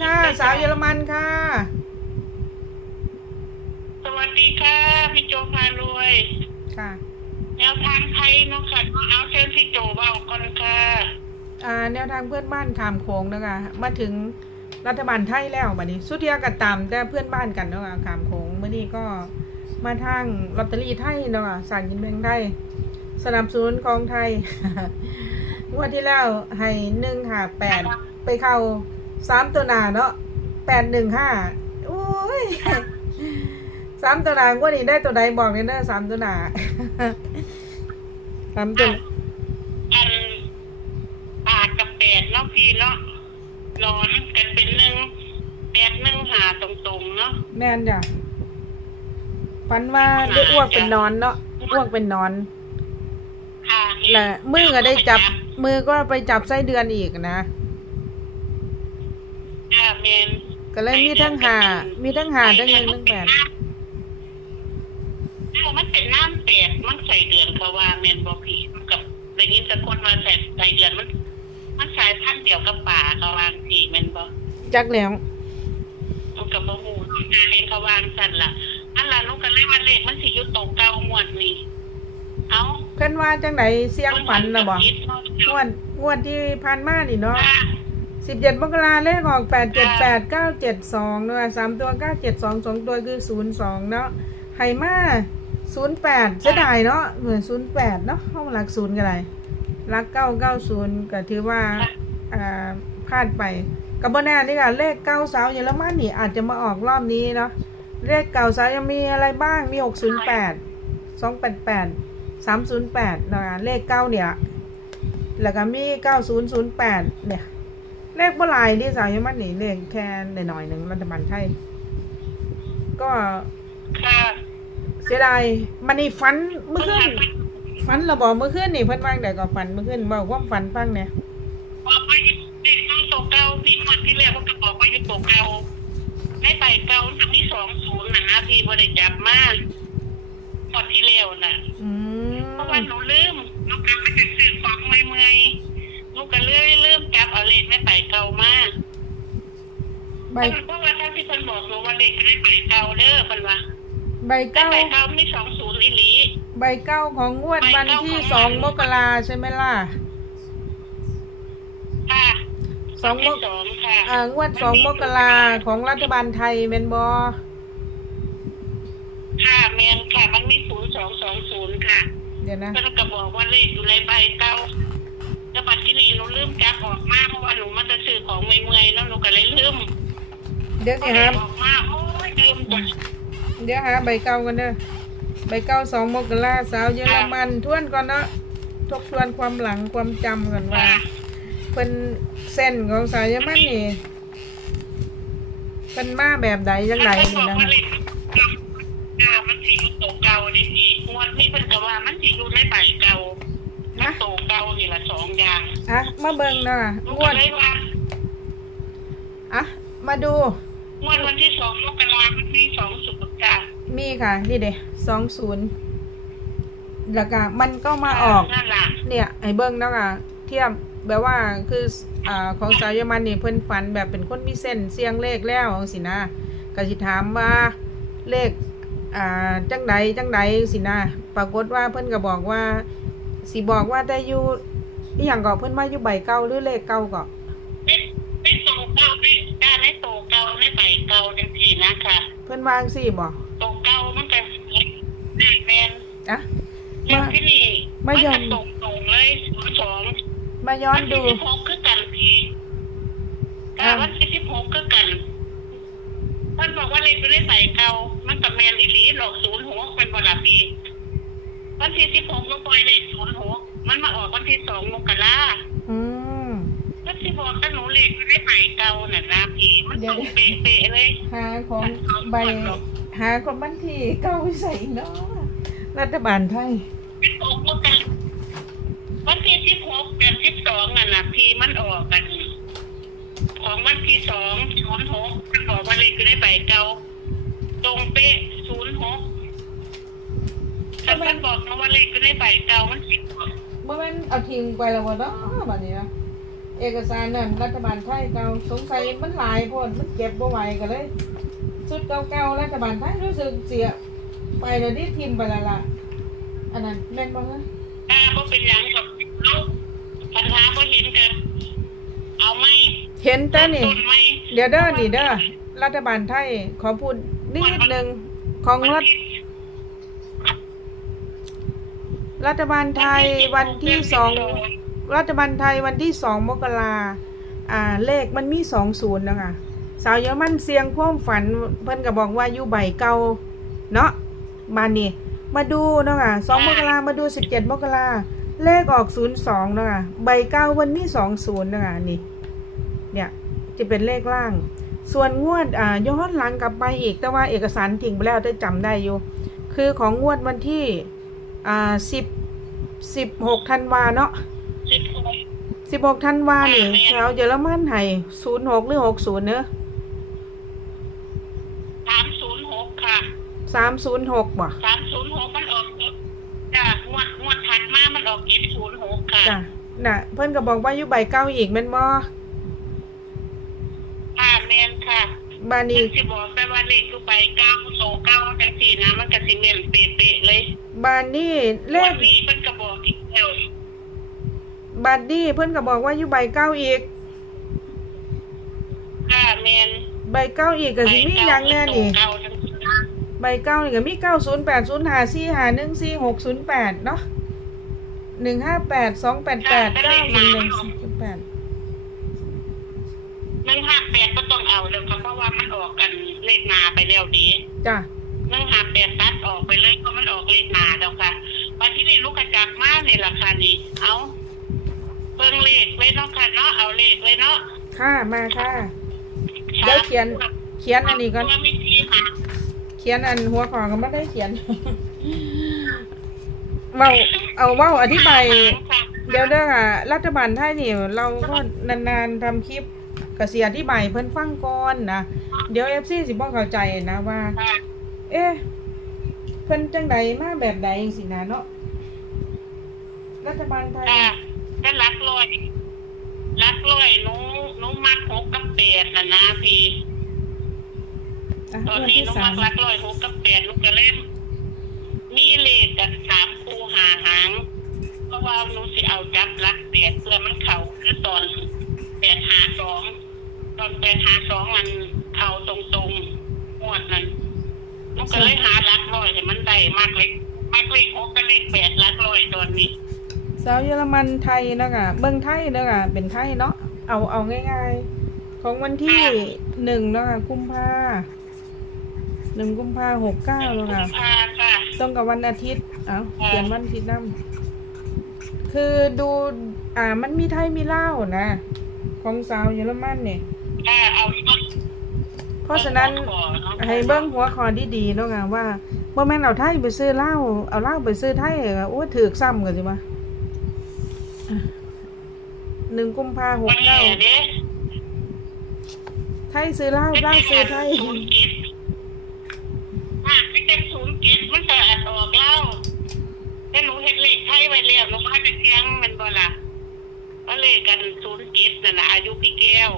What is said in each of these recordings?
ค่ะ สาวเยอรมันค่ะ สวัสดีค่ะ พี่โจพารวย ค่ะ แนวทางไทยเนาะค่ะเอาเชิญพี่โจเบาก่อนค่ะ อ่า แนวทางเพื่อนบ้านขามโค้งนะคะ มาถึงรัฐบาลไทยแล้วบัดนี้ สุดเทียกับตามแต่เพื่อนบ้านกันเนาะค่ะขามโค้งเมื่อนี้ก็มาทางลอตเตอรี่ไทยเนาะค่ะสารกินแบ่งไทยสนับสนุนของไทยงวดที่แล้วให้หนึ่งหาแปดไปเข้า สามตัวหนาเนาะแปดหนึ่งห้าโอ้ยสามตัวหนางวดนี้ได้ตัวใดบอกเลยนะสามตัวหนาสามตัวอันปากกับแปดเนาะพี่เนาะร้อนกันเป็นหนึ่งแปดหนึ่งหาตรงๆเนาะแม่นจ้ะฝันว่าได้อ้วกเป็นนอนเนาะอ้วกเป็นนอนค่ะและมือก็ได้จับมือก็ไปจับไส้เดือนอีกนะ ค่ะเมนก็เลยมีทั้งหามีทั้งหาทั้งหนึ่งทั้งแปดเอ้ามันเป็นน้ำแปดมันใส่เดือนเขาว่าเมนบอกพี่มันกับได้ยินแต่คนว่าใส่ใส่เดือนมัน มันสายพันธุ์เดียวกับป่าเขาวางสี่เมนบอกจักแล้วมันกับบ่ฮู้งานเองเขาวางสั่นล่ะอันล่ะลูกก็เลยว่าเลขมันสิอยู่ตรงเก่างวดนี้เอ้าเพิ่นว่าจังไหนเสียงฝันนะบ่งวดงวดที่ผ่านมานี่เนาะ สิบเจ็ดมกราเลขออกแปดเจ็ดแปดเก้าเจ็ดสองเนาะสามตัวเก้าเจ็ดสองสองตัวคือศูนย์สองเนาะไฮมาศูนย์แปดเสียดายเนาะเหมือนศูนย์แปดเนาะห้องหลักศูนย์ก็ได้หลักเก้าเก้าศูนย์ก็ถือว่าอ่าพลาดไปกับบแน่นี่ค่ะเลขเก้าสาวเยอรมันนี่อาจจะมาออกรอบนี้เนาะเลขเก่าสาวยังมีอะไรบ้างมีหกศูนย์แปดสองแปดแปดสามศูนย์แปดนะคะเลขเก้าเนี่ย แล้วก็มีเก้าศูนย์ศูนย์แปดเนี่ย เลขเมื่อไรที่สาวเยอรมันนี่เลขแค่หน่อยๆหนึ่งรัฐบาลไทยก็ค่ะเสียดายมันนี่ฟันเมื่อคืนฟันเราบอกเมื่อคืนนี่เพิ่นว่างแต่ก็ฟันเมื่อคืนบอกว่าฟันฟังเนี่ยบอกว่าเลขมันตกเก่าพี่งวดที่แล้วมันก็บอกว่าอยู่ตกเก่าในใบเก่าทั้งที่สองศูนย์นะนะพี่บ่ได้จับมากงวดที่แล้วน่ะอืมเพราะว่าหนูลืมหนูกลับมาจากซื้อของเมื่อย ๆหนูก็เลยลืมจับเอาเลขในใบเก่ามาใบเพราะว่าท่านที่เพิ่นบอกหนูว่าเลขในใบเก่าเด้อเพิ่นว่าใบในเก้าใบเก่ามีสองศูนย์อีหลี ใบเก้าของงวดวันที่สองมกราใช่ไหมล่ะ ค่ะสองมที่กสองค่ะอ่างวดสองมกราของรัฐบาลไทยเมนบอค่ะแมนค่ะ มันมีศูนย์สองสองศูนย์ค่ะ เดี๋ยวนะก็ต้องกระบอกว่าเลขอยู่ในใบเก่า แต่ปัจจุบันนี้หนูลืมจับออกมาเพราะว่าหนูมาจะซื้อของเมื่อยๆแล้วหนูก็เลยลืมเดี๋ยวก็สิเลหายออกมาโอ้ยลืมจ้ะเดี๋ยวหาใบเก้ากันเด้อใบเก้าสองมกราสาวเยอรมันทวนก่อนเนาะทบทวนความหลังความจำกันว่าค่ะเป็นเส้นของสาวเยอรมันนี่เป็นมาแบบใดจังไดมันนี่บอกนะว่าคะเลขเก่ามันสิอยู่โตเก่านี่สิงวดนี้เพิ่นก็ว่ามันสิอยู่ในใบเก่ามันโตเก่านี่ละสอง อย่างอะมาเบิ่งเนาะหนูงก็วดเลยว่าอะมาดู งวดวันที่สองมกราคมมีสองสุดจ้ะมีค่ะ นี่เด้สองศูนย์แล้วก็มันก็มาออก นั่นล่ะเนี่ยไอ้เบิ้งเนาะค่ะเทียบแบบว่าคืออ่าของสาวเยอรมันนี่เพิ่นฝันแบบเป็นคนมีเส้นเสียงเลขแล้วสินะก็สิถามว่าเลขอ่าจังใดจังใดสินะปรากฏว่าเพิ่นก็บอกว่าสิบอกว่าได้อยู่ อีหยังก็เพิ่นว่าอยู่ใบเก่าหรือเลขเก่าก็ไม่ไม่โตเก่าไม่การไม่โตเก่าไม่ใบเก่าจังสี่นะคะเพิ่นวาจังซี่บ่โตเก่ามันก็ได้แมนอะเรื่องที่นี่มาย้อนนจะตรงตรงๆเลยศูนย์สองมาย้อนดูวันที่สิบหกคือกันพี่อ่าวันที่สิบหกคือกันท่านบอกว่าเลขเป็นเลขใบเก่ามันกับแมนอีหลีหลอกศูนย์หกเป็นบลาปีวันที่สิบหกก็ปล่อยเลขศูนย์หก มันมาออกวันที่สองมกราอืมก็ที่บอกถ้าหนูเลขไม่ได้ใบเก่าน่ะนะพี่มันตรงเป๊ะๆเลยหาของใบหาของบัญชีเก่าใส่เนาะรัฐบาลไทยออกมากันวันที่สิบหกเดือนสิบสองน่ะนะพี่มันออกกันของวันที่สองศูนย์หกมันบอกว่าเลขคือได้ใบเก่าตรงเป๊ะศูนย์หกถ้ามันบอกมาว่าเลขคือได้ใบเก่ามันสิบเมื่อมันเอาทิ้งไปแล้วบ่เนาะบัดนี้นะเอกสารนั่นรัฐบาลไทยเก่าสงสัยมันหลายโพดมันเก็บบ่ไหวก็เลยชุดเก่าๆรัฐบาลไทยรู้สึกเสีย ไปแล้วดิทิมไปและละอันนั้นแม่นบ่ฮะถ้าบ่เป็นหยังกับเอาปัญหาบ่เห็นกันเอาไหมเห็นแต่นี่ ต้นไหมเดี๋ยวเด้อนี่เด้อรัฐบาลไทยขอพูดนิดนึงของรัฐ รัฐบาลไทยวันที่สองรัฐบาลไทยวันที่สองมกราอ่าเลขมันมีสองศูนย์นะคะสาวเยอรมันเสียงความฝันเพิ่นก็บอกว่าอยู่ใบเก่าเนาะบานนี้มาดูเนาะค่ะสองมกรามาดูสิบเจ็ดมกราเลขออกศูนย์สองเนาะค่ะใบเก้าวันนี้สองศูนย์เนาะค่ะนี่เนี่ยจะเป็นเลขล่าง ส่วนงวดอ่าย้อนหลังกลับไปอีกแต่ว่าเอกสารทิ้งไปแล้วได้จำได้อยู่ คือของงวดวันที่ อ่าสิบสิบหกธันวาเนาะสิบหกสิบหกธันวานี่อ่าแม่นชาวเยอรมันให้ศูนย์หกหรือหกศูนย์เนอะสามศูนย์หกค่ะสามศูนย์หกบ่สามศูนย์หกมันออกจ้ะงวดงวดถัดมามันออกเจ็ดศูนย์หกค่ะจ้ะน่ะ เพิ่นก็บอกว่าอยู่ใบเก้าอีกแม่นบ่ค่ะแมนค่ะ บานมันี้นสิบอกแต่ว่าเลขคือใบเก้าโซเก้าจังสี่นะมันก็สิเมนเป๊ะๆเลยบานนี้เลงวขดนี้มันก็บอกอีกแล้วบานนี้เพิ่นก็บอกว่าอยู่ใบเก้าอีก ค่ะแมนใบเก้าอีกก็สิมีหยังแน่นี่ เก้าจังสี่นะใบเก้านี่ก็มีเก้าศูนย์แปดศูนย์ห้าสี่ห้าหนึ่งสี่หกศูนย์แปดเนาะหนึ่งห้าแปดสองแปดแปดเก้าหนึ่งหนึ่งศูนย์แปด หนึ่งห้าแปดก็ต้องเอาแล้วค่ะเพราะว่ามันออกกันเลขหนาไปแล้วดีจ้ะหนึ่งห้าแปดตัดออกไปเลยเพราะมันออกเลขหนาแล้วค่ะวันที่นี่ลูกกระจักมาในราคานี้ เอาเบิ่งเลขไว้เนาะค่ะเนาะเอาเลขไว้เนาะค่ะมาค่ะ เดี๋ยวเขียน เขียนอันนี้ก่อน ตัวมีสีหางเขียนอันหัวขอก็ไม่ได้เขียน เว้าเอาเว้าอธิบายค่ะเดี๋ยวเด้อค่ะ รัฐบาลไทยนี่ เราก็นานๆทำคลิป ก็เสียอธิบเพิ่นฟังก่อนนะเดี๋ยวเอฟซีสิบ่เข้าใจนะว่า เอ๊ะเพิ่นจังใดมาแบบใดจังสินะเนาะรัฐบาลไทยค่ะจะรักลอยรักลอยหนูหนูมักหกกับแปดน่ะนะพี่อะตอนนนี้ที่หนูสามัมกรักลอยหกกับแปดหนูก็เล่นมีเลขกันสามคู่หาหางเพราะว่าหนูสิเอาจับรักแปดเพื่อมันเข่าคือตอนแปดหาสอง ตอนแปดหาสองมันเข่าตรงๆงวดนั้นหนูก็เลยหารักลอยให้มันได้มากเล็กมากเล็กหกกับเลขแปดรักลอยตอนนี้สาวเยอรมันไทยเนาะค่ะเบิ่งไทยเนาะค่ะเป็นไทยเนาะเอาเอาง่ายๆ ของวันที่หนึ่งเนาะค่ะกุมภาหนึ่งกุมภาหกเก้าเนาะค่ะกุมภาค่ะตรงกับวันอาทิตย์เอาเขียนวันอาทิตย์นำคือดู อ่า มันมีไทยมีเล่าวนะ ของสาวเยอรมันเนี่ยถ้า เอาเพราะฉะนั้นให้เบิ้งหัวคอดีๆเนาะค่ะว่าบ่แม่นเอาไทยไปซื้อเหล้าเอาเหล้าไปซื้อไทยก็โอ้ถือกซ้ำกันสิมาหนึ่งกุมภาหวักนเก้านี้เด้ไทยซื้อเหล้าเหล้าซื้อไทยศูนย์เจ็ดอะไม่เป็นศูนย์เจ็ดมันจะอัดออกเล่าแต่หนูเฮ็ดเลขไทยไว้แล้วหนูว่าจะแกงมันบ่ล่ะก็เลขกันศูนย์เจ็ดนั่นน่ะอายุพี่แก้ว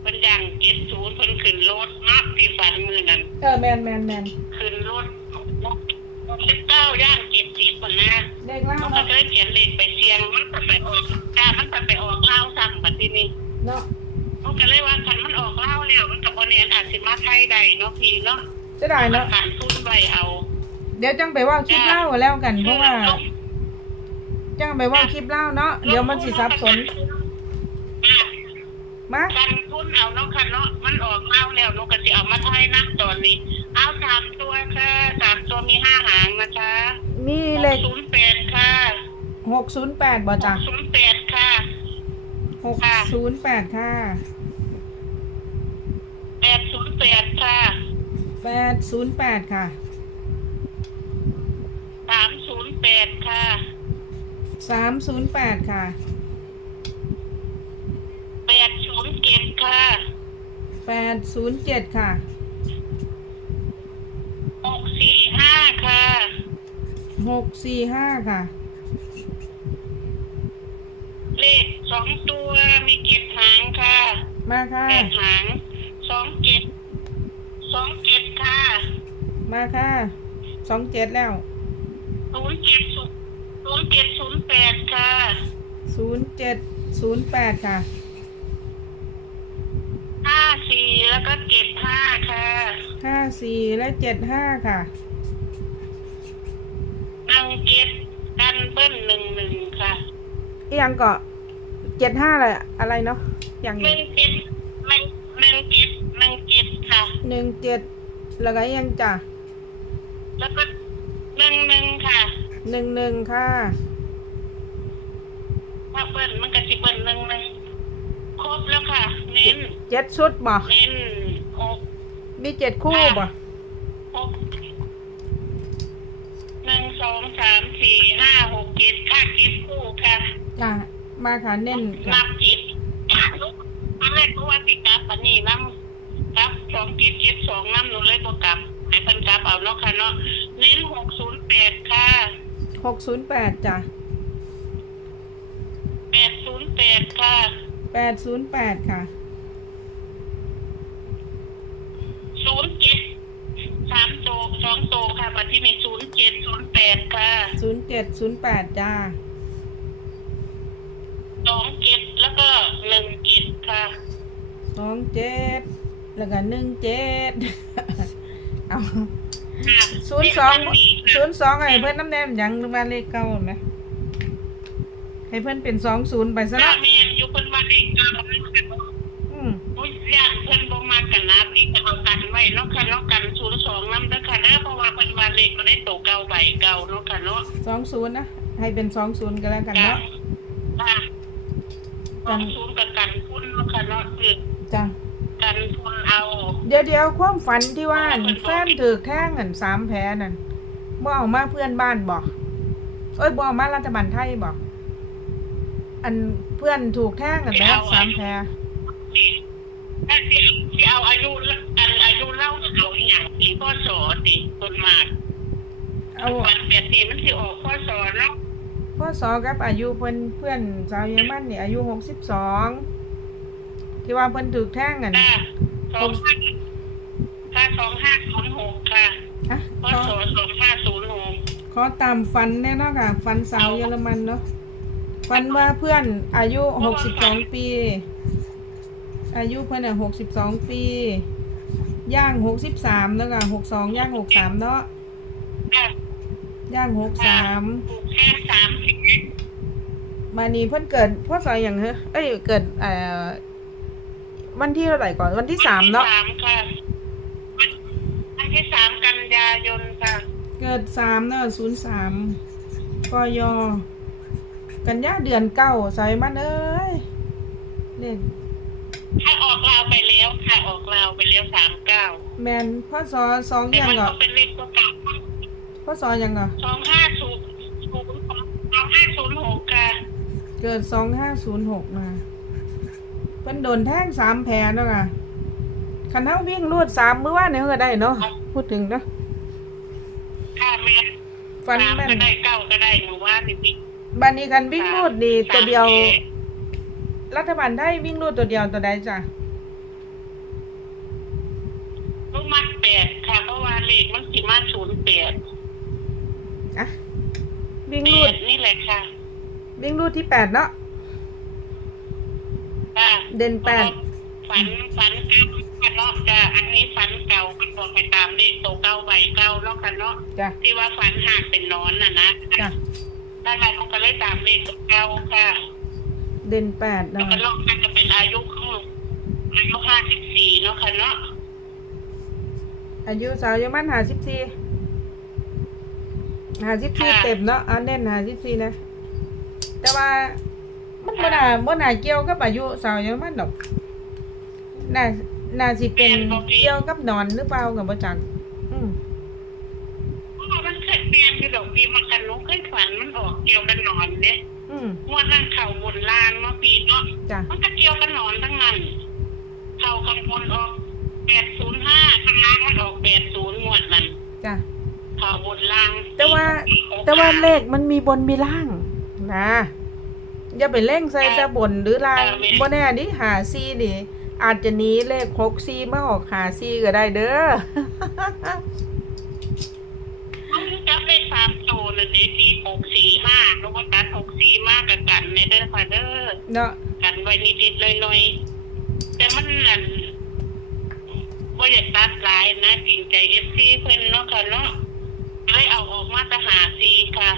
เพิ่นย่างเจ็ดศูนย์เพิ่นขึ้นรถนับที่ฝันมือนั้นเออแมนแมนแมนขึ้นรถสิบเก้าย่างเจ็ดสิบคนนะเด็กเหล้าเขาก็เนาะเลยเขียนเลขไปเสียงมันก็ไปออกจ้ามันก็ไปออกเล่าซ้ำบัดทีนี้เนาะเขาก็เลยว่าคันมันออกเล่าแล้วมันกับบนเนนอาจสิมาไทยใดเนาะพี่เนาะจะได้เนาะผ่านทุนไว้เอาเดี๋ยวจังไปว่าคลิปเหล้าแล้วกัน เพราะว่าจังไปว่าคลิปเหล้าเนาะเดี๋ยวมันสิสับสน มาคันทุนเอาเนาะคันเนาะมันออกเล่าแล้วหนูก็สิเอามาไทยนะตอนนี้ เอาสามตัวค่ะสามตัวมีห้าหางนะคะมีเลขศูนย์แปดค่ะหกศูนย์แปดบ่จ้ะศูนย์แปดค่ะหกศูนย์แปดค่ะแปดศูนย์แปดค่ะแปดศูนย์แปดค่ะสามศูนย์แปดค่ะสามศูนย์แปดค่ะ แปดศูนย์เจ็ดค่ะ แปดศูนย์เจ็ดค่ะหกสี่ห้าค่ะหกสี่ห้าค่ะ เลขสองตัวมีเจ็ดหางค่ะมาค่ะ แปดหางสองเจ็ดสองเจ็ดค่ะมาค่ะสองเจ็ดแล้วศูนย์เจ็ดศูนย์ศูนย์เจ็ดศูนย์แปดค่ะศูนย์เจ็ดศูนย์แปดค่ะ ห้าสี่ แล้วก็เจ็ดห้าค่ะ ห้าสี่และเจ็ดห้าค่ะหนึ่งเจ็ดดันเบิ้ลหนึ่งหนึ่งค่ะอีกอย่างก็เจ็ดห้าเลยอะไรเนาะอย่างหหนึ่นึ่งงเจ็ดหนึ่งหนึ่งเจ็ดหนึ่งเจ็ดค่ะ หนึ่งเจ็ดแล้วก็อีกอยังจ้ะแล้วก็หนึ่งหนึ่งค่ะ หนึ่งหนึ่งค่ะ ถ้าเบิ้ลมันก็สิเบิ้ลหนึ่งหนึ่งครบแล้วค่ะ เน้นเจ็ดชุดบ่เน้นหกมีเจ็ดคู่บ่หกหนึ่งสองสามสี่ห้าหกเจ็ดค่าเจ็ดคู่ค่ะจ้ะมาค่ะเน้นค่ะนับเจ็ดตอนแรกก็ว่าสิกลับปันนี้น้ำกลับสองเจ็ดเจ็ดสองน้ำหนูเลยบ่กลับให้เพิ่นกลับเอาเนาะค่ะเนาะเน้นหกศูนย์แปดค่ะหกศูนย์แปดจ้ะแปดศูนย์แปดค่ะแปดศูนย์แปดค่ะ ศูนย์เจ็ดสามโตสองโตค่ะปัจจุบันศูนย์เจ็ดศูนย์แปดค่ะ ศูนย์เจ็ดศูนย์แปดจ้าสองเจ็ดแล้วก็หนึ่งเจ็ดค่ะสองเจ็ดแล้วก็หนึ่งเจ็ดเอาค่ะศูนย์สองเลขมันมีศูนย์สองให้เพื่อนน้ำแนมหยังหรือว่าเลขเก้าไหมให้เพื่อนเป็นสองศูนย์ไปซะหน้าละแมนอยู่เพิ่นว่าเด็กเก้าแล้วมันก็อืมอุ้ยย่านเพิ่นบ่มากันนะพี่ก็เอากันไว้เนาะค่ะเนาะกั เพิ่นว่าเลขก็ได้โตเก่าใบเก่าเนาะค่ะเนาะสองศูนย์นะ ให้เป็นสองศูนย์ก็แล้วกันค่ะเนาะค่ะสองศูนย์กับกันพุ่นเนาะค่ะเนาะคือจ้ะกันพุ่นเอา เดี๋ยวเดี๋ยวความฝันที่ว่าแฟนถือแท่งอันสามแผลนั่นบ่เอามาเพื่อนบ้านบอกเอ้ยบ่เอามารัฐบาลไทยบอกอันเพื่อนถูกแท่งกันแล้วสามแผลถ้าสิสิเอาอายุอันอายุ เล่าเอาอีหยังสิพ่อสอสิต้นมากเอาวันแบบนี้มันสิออกพ่อสอเนาะพ่อสอกับอายุเพิ่นเพื่อนสาวเยอรมันนี่อายุหกสิบสองที่ว่าเพิ่นถูกแท่งกันค่ะสองห้าค่ะสองห้าศูนย์หกค่ะอะพ่อขอสอสองห้าศูนย์หกขอตามฟันแน่เนาะค่ะ ฟันสาวเยอรมันเนาะฟันว่าเพื่อนอายุหกสิบสองปี อายุเพื่อนอะหกสิบสองปี ย่างหกสิบสามแล้วก็หกสองย่างหกสามเนาะค่ะย่างหกสามถูกแค่สามสิบมานี้เพิ่นเกิดพ่อสาวอย่างเฮ้ยเอ้ยเกิดเอ่อวันที่เท่าไหร่ก่อนวันที่สามเนาะสามค่ะวันที่สามกันยายนค่ะเกิดสามเนาะศูนย์สามกยกันยาเดือนเก้าใส่มันเอ้ยเลข ถ้าออกลาวไปแล้วค่ะออกลาวไปแล้วสามเก้าแมนพ่อสอสองแต่ยังมันเหรก็อเป็นเลขตัวเก่าพ่อสอยังเหรอสองห้าศูนย์ศูนย์สองห้าศูนย์หกค่ะเกิดสองห้าศูนย์หกมาเพิ่นโดนแท่งสามแผลเนาะค่ะคันเท้าวิ่งรูดสามมื้อว่านเนี่ยก็ได้เนาะพูดถึงเนาะค่ะแม่ฟันสามแม่นก็ได้เก้าก็ได้หนูว่านี่พี่บันนี้คันวิ่งรูดนี่สามตัวเดียวสาม รัฐบาลไทยวิ่งรูดตัวเดียวตัวใดจ้ะลูกมัดแปดค่ะเพราะว่าเลขมันสิมาศูนย์แปดอะวิ่งแปรูดดนี่แหละค่ะวิ่งรูดที่แปดเนาะค่ะเด่นแปดฝันฝันเก่าค่ะเนาะจ้ะอันนี้ฝันเก่ามันบอกไปตามเลขโตเก้าใบเก้าเนาะค่ะเนาะจ้ะที่ว่าฝันห่างเป็นนอนน่ะนะจ้ะได้ไหมมันก็เลยตามเลขโตเก้าค่ะ เด่นแปดแล้วเนาะก็ลอกน่าจะเป็นอายุของอายุห้าสิบสี่เนาะค่ะเนาะอายุสาวเยอรมันหาสิบสี่หาสิบสี่เต็มเนาะเอาเน้นหาสิบสี่นะ แต่ว่ามันบ่น่าบ่น่าเกี่ยวกับอายุสาวเยอรมันดอกน่าน่าสิเป็นเกี่ยวกับนอนหรือเปล่ากับบ่จักอืม เพราะว่ามันเคยเปลี่ยนที่ดอกปีมันกันนุเคยฝันมันออกเกี่ยวกันน อนเนี่ยอืมงวดนั่งเข่าบนล่างเนาะปีเนาะจ้ะมันก็เกี่ยวกันนอนทั้งนั้น เข่าข้างบนออกแปดศูนย์ห้าข้างล่างมันออกแปดศูนย์งวดนั้นจ้ะเข่าบนล่างแต่ว่า แต่ว่าเลขมันมีบนมีล่าง นะอย่าไปเล่งใส่แต่บนหรือลางเออแม่บ่แน่ดิหาซีนี่อาจจะหนี้เลขหกซีมาออกหาซีก็ได้เด้อมันจับได้สามโตน่ะเด้สี่หกสี่ ห้าลูกว่าตัดหกสี่มากกับกันในเด้อค่ะเด้อเนาะกันไว้นิดๆหน่อยๆแต่มันนั่นว่าอยากตัดหลายนะจริงใจเอฟซีเพิ่นเนาะค่ะเนาะเลยเอาออกมาตะหาสี่ค่ะ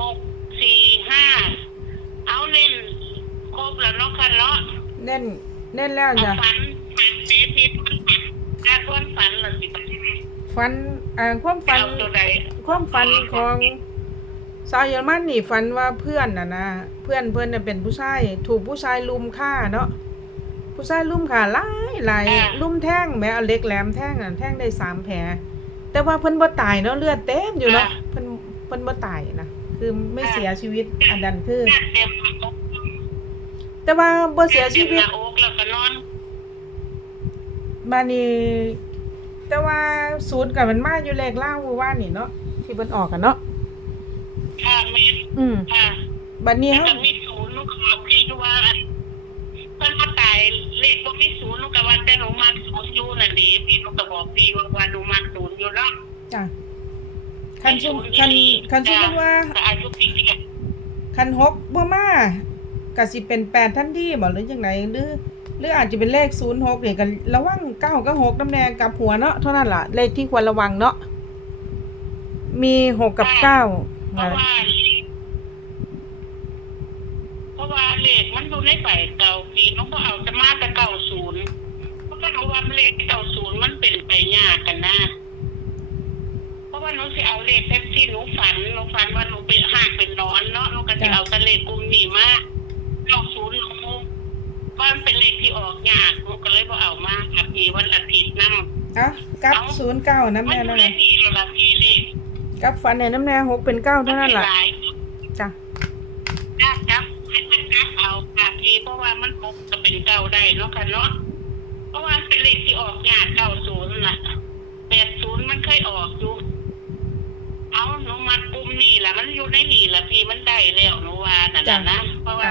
หกสี่ห้าเอาเล่นครบแล้วเนาะค่ะเนาะแน่นแน่นแล้วเอาจ้ะฝันฝันเสียทีฝันฝันการทวนฝันเหรอสิบัดนี้ฝันอ่าความฝันเอาตัวใดความฝันของ สาวเยอรมันนี่ฝันว่าเพื่อนน่ะนะเพื่อนเพื่อนน่ะเป็นผู้ชายถูกผู้ชายลุมฆ่าเนาะผู้ชายลุมฆ่าหลายหลายลุมแท่งแม้เอาเหล็กแหลมแท่งอะแท่งได้สามแผลแต่ว่าเพิ่นบ่ตายเนาะเลือดเต็มอยู่เนาะเพิ่นเพิ่นบ่ตายนะคือไม่เสียชีวิตอันนั้นคือเต็มหน้าอกแต่ว่าบ่เสียชีวิตเต็มหน้าอกแล้วก็นอนมานี่แต่ว่าศูนย์กับมันมาอยู่เลขล่างมือว่านี่เนาะที่เพิ่นออกกันเนาะ ค่ะแม่นอืมค่ะ บัดนี้แล้วเฮาก็มีศูนย์ลูกเขาพี่ดูว่าอันเพิ่นมาตายเลขบ่มีศูนย์ลูกก็ว่าแต่หนูมาศูนย์อยู่นั่นดิพี่ลูกก็บอกพี่ว่าว่าหนูมาศูนย์อยู่เนาะจ้ะคันซุมคันคันซุมติว่าแต่อายุพี่เนี่ยคันหกบ่มาก็สิเป็นแปดทันทีบ่หรือจังไดหรือหรืออาจจะเป็นเลข06นี่ก็ระวัง9กับ6นำแน่กับหัวเนาะเท่านั้นล่ะ เลขที่ควรระวังเนาะมี6กับ9 เพราะว่าเพราะว่าเลขมันอยู่ในใบเก่าพี่น้องก็เอาจะมาแต่เก่าศูนย์เพราะว่าหนูว่าเลขเก่าศูนย์มันเป็นไปยากกันนะเพราะว่าหนูสิเอาเลขแท็กซี่หนูฝันหนูฝันว่าหนูเป็นห่างเป็นนอนเนาะหนูก็จะเอาแตะเลขกลุ่มนี้มาเอาศูนย์หนูว่ามันเป็นเลขที่ออกยากหนูก็เลยบ่เอามาครับพี่วันอาทิตย์นั่งเอ้ากับ09นำมันแน่อยู่นั่นในน่ะที่เราละพี่เลข กับฟันในน้ำแน่6เป็น9เท่านั้นล่ะหลายจ้ะจ้าจับให้มันจับเอาค่ะพี่เพราะว่ามันคงจะเป็นเก่าได้เนาะค่ะเนาะเพราะว่ามันเป็นเลขที่ออกยากเก้าศูนย์น่ะแปดศูนย์มันเคยออกอยู่เอาหนูมัดปุ่มนี่แหละมันอยู่ในนี่แหละพี่มันได้แล้วหนูว่านั่นน่ะนะเพราะว่า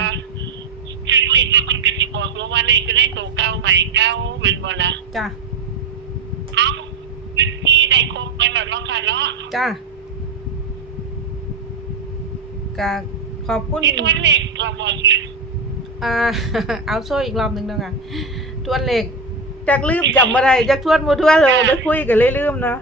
ทางเลขแล้วมันก็จะบอกหนูว่าเลขก็ได้ตัวเก้าใบเก้าแมันบ่ละจ้ะเอาพี่ได้ครบไปแล้วเนาะค่ะเนาะจ้ะ ก็ขอบคุณ นี่ตัวเลขเราบอกเนี่ยอ่า เอาโซ่อีกรอบหนึ่งแล้วกันทวนเหล็กจากลืมจำอะไรจากทวนมูทวนเลยไปคุยกันเลยลืมเนาะ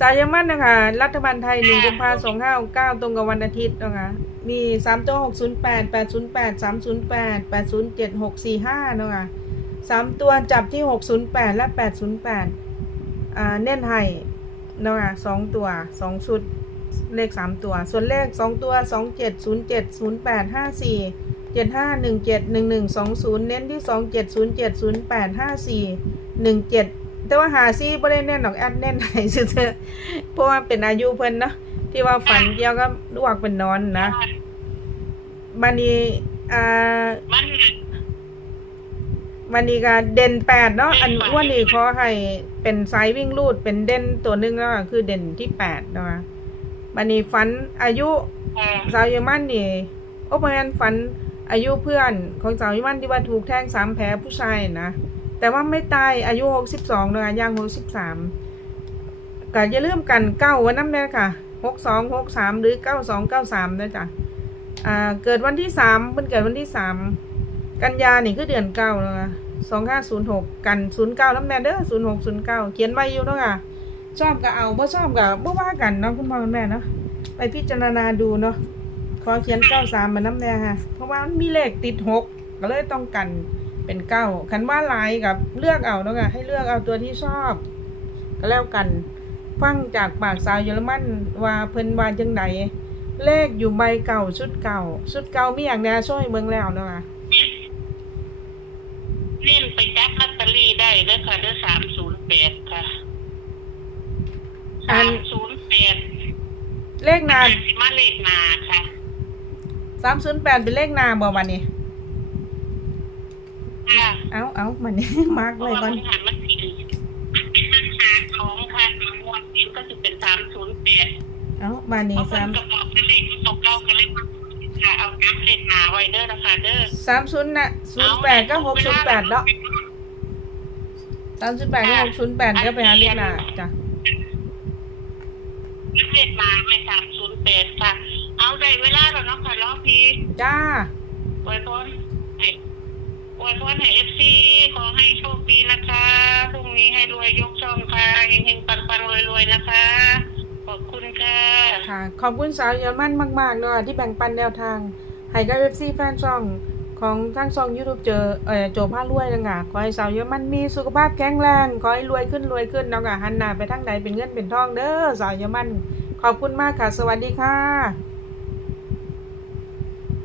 สายยมันนะคะรัฐบาลไทยหนึ่งกุมภาสองห้าเก้าตรงกับวันอาทิตย์นะคะมีสามตัวหกศูนย์แปดแปดศูนย์แปดสามศูนย์แปดแปดศูนย์เจ็ดหกสี่ห้านะค่ะสามตัวจับที่หกศูนย์แปดและแปดศูนย์แปดอ่าเน้นให้นะค่ะสองตัวสองชุด เลขสามตัว ส่วนเลขสองตัวสองเจ็ดศูนย์เจ็ดศูนย์แปดห้าสี่เจ็ดห้าหนึ่งเจ็ดหนึ่งหนึ่งสองศูนย์เน้นที่สองเจ็ดศูนย์เจ็ดศูนย์แปดห้าสี่หนึ่งเจ็ดแต่ว่าหาซี่ไม่ได้แน่นหรอกแอดแน่นไหนซื่อๆเพราะว่าเป็นอายุเพิ่นเนาะที่ว่าฝันเกี่ยวกับลวกเป็นนอนนะบันนี้อ่ามันบันนี้ก็เด่นแปดเนาะอันอ้วนนี่ขอให้เป็นสายวิ่งลูดเป็นเด่นตัวหนึ่งแล้วคือเด่นที่แปดเนาะ บันนี้ฝันอายุเอ่อสาวเยอรมันนี่โอ้เพราะงั้นฝันอายุเพื่อนของสาวเยอรมันที่ว่าถูกแทงสามแผลผู้ชายนะ แต่ว่าไม่ตายอายุหกสิบสองเลยย่างหกสิบสามก็อย่าลืมกันเก้าวันน้ำแน่ค่ะหกสองหกสามหรือเก้าสองเก้าสามนะจ๊ะอ่าเกิดวันที่สามเพิ่นเกิดวันที่สามกันยานี่คือเดือนเก้าเนาะสองห้าศูนย์หกกันศูนย์เก้าน้ำแน่เด้อศูนย์หกศูนย์เก้าเขียนไว้อยู่เนาะค่ะ ชอบก็เอาบ่ชอบก็บ่ว่ากันเนาะคุณพ่อคุณแม่เนาะไปพิจารณาดูเนาะขอเขียนเก้าสามมาน้ำแน่ค่ะ เพราะว่ามีเลขติดหกก็เลยต้องกันเป็นเก้าคันว่าลายกับเลือกเอาเนาะค่ะให้เลือกเอาตัวที่ชอบ ก็แล้วกันฟังจากปากสาวเยอรมันว่าเพิ่นว่าจังไดเลขอยู่ใบเก่าชุดเก่า ชุดเก่ามีอย่างแน่ช่วยเมืองแล้วเนาะค่ะเล่นไปจับลอตเตอรี่ได้เด้อค่ะเด้อสามศูนย์แปดค่ะ อัสานมศูนย์แปดเลขนาสิมาเลขนาค่ะ สามศูนย์แปดเป็นเลขนาบ่วันนี้ ค่ะเอาเอามันนี้มาร์กเพไว้ราะว่าก่อน มันหันมันผิดมันเป็นมันหาสองค่ะสามวันนี้ก็จะเป็นสามศูนย์แปดเอามาเพนี่ราะเพิ่สานมกระบอกเป็นเลขตกเก้ากันเลขมันค่ะเอากราฟเลขหนาไว้เด้อนะคะเด้อสามศูนย์นะศูนย์แปดก็หกศูนย์แปดเนาะสามศูนย์แปดก็หกศูนย์แปดก็ไปหาเลขหน้าจ้ะ เลขหนาไว้สามศูนย์แปดค่ะ เอาได้เวลาแล้วเนาะค่ะเนาะพี่จ้าอวยพรให้อวยพรให้เอฟซีขอให้โชคดีนะคะพรุ่งนี้ให้รวยยกช่องค่ะเฮงๆปังๆรวยๆนะคะ ขอบคุณค่ะ ค่ะ ขอบคุณสาวเยอรมันมาก ๆเนาะที่แบ่งปันแนวทางให้กับเอฟซีแฟนช่อง ของทั้งช่องยูทูบเจอเอ่อโจผ้ารวยนะค่ะขอให้สาวเยอรมันมีสุขภาพแข็งแรงขอให้รวยขึ้นรวยขึ้นเนาะค่ะหันหน้าไปทางใดเป็นเงินเป็นทองเด้อสาวเยอรมัน ขอบคุณมากค่ะ สวัสดีค่ะ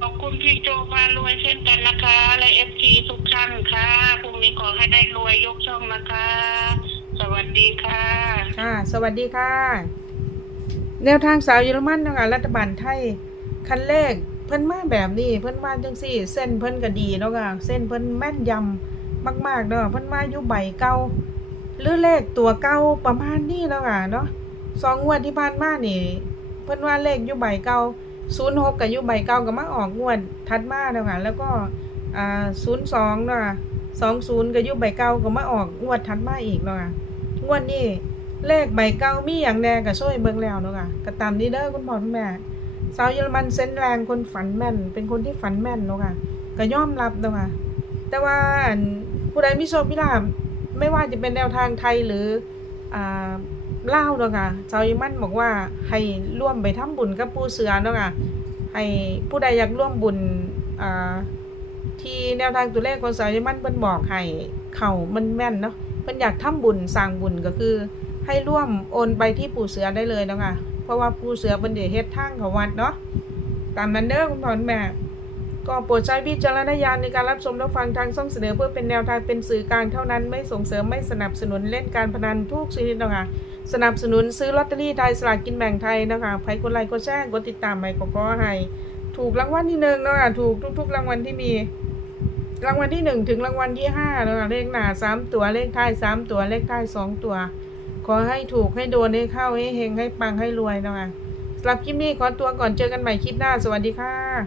ขอบคุณพี่โจพารวยเช่นกันนะคะ และเอฟซีทุกท่านค่ะพรุ่งนี้ขอให้ได้รวยยกช่องนะคะ สวัสดีค่ะค่ะ สวัสดีค่ะ แนวทางสาวเยอรมันนะคะรัฐบาลไทยคันเลข เพิ่นมาแบบนี้เพิ่นมาจังซี่เส้นเพิ่นก็ดีเนาะค่ะเส้นเพิ่นแม่นยำมากๆเนาะเพิ่นมาอยู่ใบเก่าหรือเลขตัวเก่าประมาณนี้เนาะค่ะเนาะสองงวดที่ผ่านมานี่ เพิ่นว่าเลขอยู่ใบเก่า06กับอยู่ใบเก่าก็มาออกงวดถัดมาเนาะค่ะแล้วก็อ่า02เนาะค่ะ20ก็อยู่ใบเก่าก็มาออกงวดถัดมาอีกเนาะค่ะงวดนี้เลขใบเก่ามีอย่างแน่ก็ช่วยเบิ่งแล้วเนาะค่ะก็ตามนี้เด้อคุณพ่อคุณแม่ สาวเยอรมันเซนแรงคนฝันแม่น เป็นคนที่ฝันแม่นเนาะค่ะก็ยอมรับเนาะค่ะแต่ว่าผู้ใดมีโชคมีลาไม่ว่าจะเป็นแนวทางไทยหรืออ่าเล่าเนาะค่ะสาวเยอรมันบอกว่าให้ร่วมไปทำบุญกับปู่เสือเนาะค่ะให้ผู้ใดอยากร่วมบุญอ่าที่แนวทางตัวเลขของสาวเยอรมันเพิ่นบอกให้เข้ามันแม่นเนาะเพิ่นอยากทำบุญสร้างบุญก็คือ ให้ร่วมโอนไปที่ปู่เสือได้เลยเนาะค่ะ เพราะว่าปู่เสือเป็นเดเฮ็ดทางเขาวัดเนาะตามนั้นเด้อคุณพ่อคุณแม่ ก็โปรดใช้วิจารณญาณในการรับชมรับฟังทางช่องเสนอเพื่อเป็นแนวทางเป็นสื่อกลางเท่านั้นไม่ส่งเสริมไม่สนับสนุนเล่นการพนันทุกชนิดนะคะสนับสนุนซื้อลอตเตอรี่ไทยสลากกินแบ่งไทยนะคะใครกดไลค์กดแชร์กดติดตามไปก็ขอให้ถูกรางวัลที่หนึ่งเนาะคะถูกทุก ๆ รางวัลที่มีรางวัลที่หนึ่งถึงรางวัลที่ห้าเนาะคะเลขหน้าสามตัวเลขท้ายสามตัวเลขท้ายสองตัว ขอให้ถูกให้โดนให้เข้าให้เฮงให้ปังให้รวยเนาะคะสำหรับคลิปนี้ขอตัวก่อนเจอกันใหม่คลิปหน้า สวัสดีค่ะ